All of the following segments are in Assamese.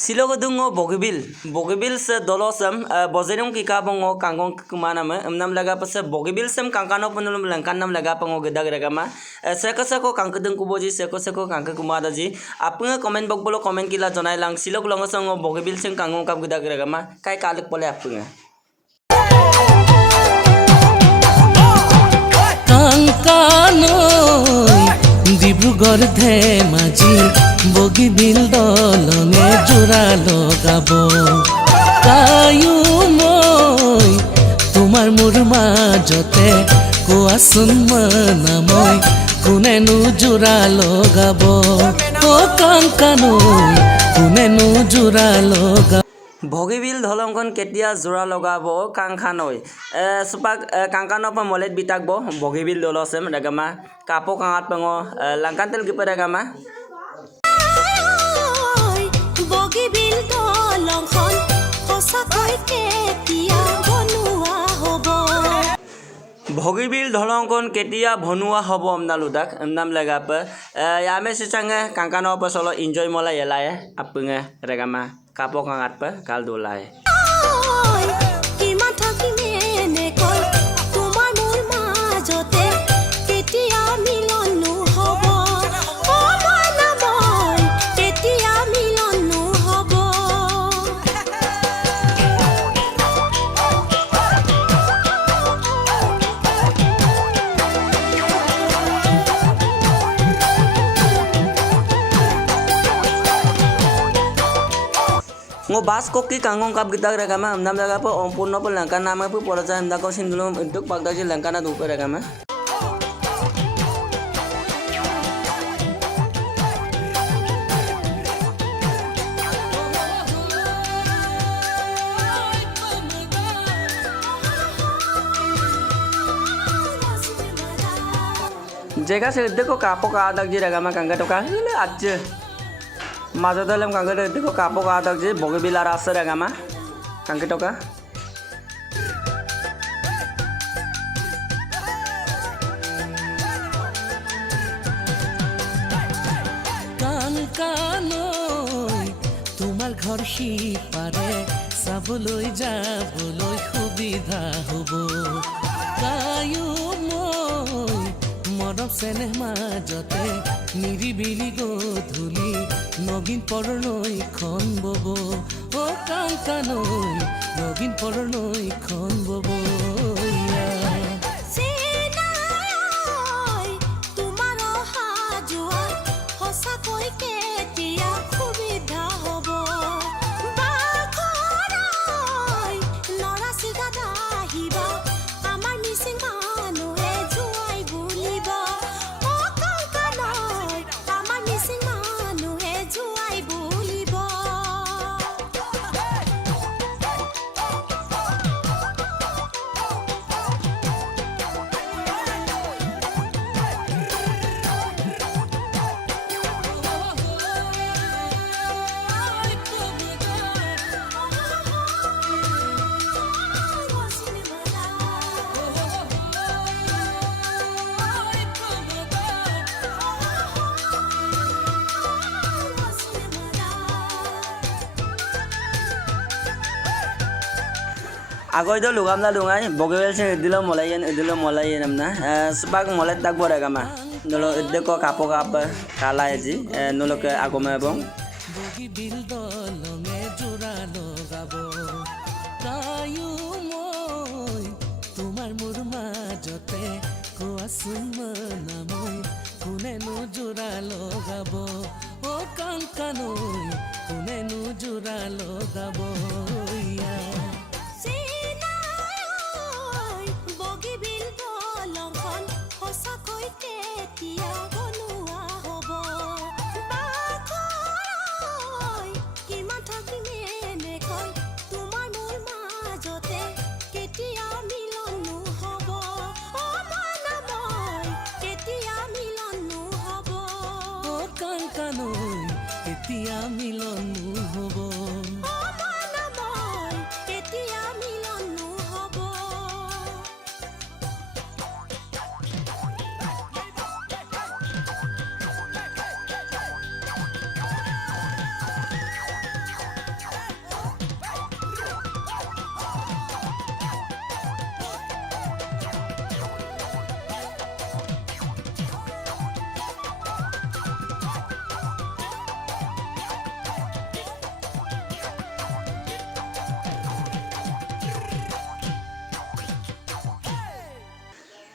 Silogodungo Bogibils dolosam Bozerung Kikabongo Kangong Kumanama Nam Lagapasa Bogibilsam Kankano Punum Lankanam Lagapango Gedagama Sekosako Kankadun Kuboji Sekosako Kankakumadaji Apuna comment Bokbolo comment Kila Jonai Lang Silok Longosongo Bogibilsam Kangong Kam Gedagama Kai Kalik Pole Apunga Kankanoi Dibrugarh Dhemaji Bogibeel দলঙে জোৰা লগাব কায়ো মই তোমাৰ মোৰ মাজতে কোৱাচোন মনাময় কোনেনো জোৰা লগাব ও কাংকানৈ কোনেনো জোৰা লগাব Bogibil Dolongon Ketia Zura Logabo Kankanoi Supak Kankanapa Molet Bitagbo Bogibil Dolosem Ragama Kapo Kangapango Lankantel Giparagama Bogibil Dolongon Hosakoi Ketia Bonua Hobo Bogibil Dolongon Ketia Bonua Hobo Amnaludak Nam Lagapa Yame Sisanga Kankanopa Solo Enjoy Mola Yelaya Apunga Ragama Kapo Kangatpa Kaldulai Ngo bas koki kangong kap gitar ragama amdam daga po ompurno po langkan nama po porosa amda ko sindulum untuk pagdaji langkana dupe ragama Jega sedek ko kapok adak ji ragama kangga toka ile ajje Mazadalam Kanga Diko Kapo Adagji, Bogibila Rasa Ragama, Kankitoka. কাংকানৈ তোমাৰ ঘৰ সিপাৰে চাবলৈ যাবলৈ সুবিধা হ'ব কায়ো মই মৰম চেনেহ মাজতে নিৰিবিলি গধূলি নগিন পৰণৈ খন বব ও কাংকানৈ নগিন পৰণৈ খন বব Agoy do lugam na lungai Bogibel se idilo molayen amna Subak molet tak boragama Nolo ideko kapo kapa kala eji Nolo ke agome bong Bogibeel দলঙে জোৰা লগাব কায়ো মই তোমাৰ মোৰ মাজতে কোৱাচোন মনাময় কোনেনো জোৰা লগাব ও কাংকানৈ কোনেনো জোৰা লগাব কাংকানৈ এতিয়া মিলন হ'ব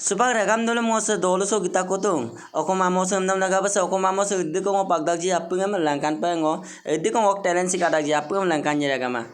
Subak regam dolo mo se dolo so kita kotung. Oko mamo se namnam laga basa oko mamo se idde ko mo pagdak ji apungam langkan pa ngo idde ko ok talent si kadak ji apungam langkan ji regama.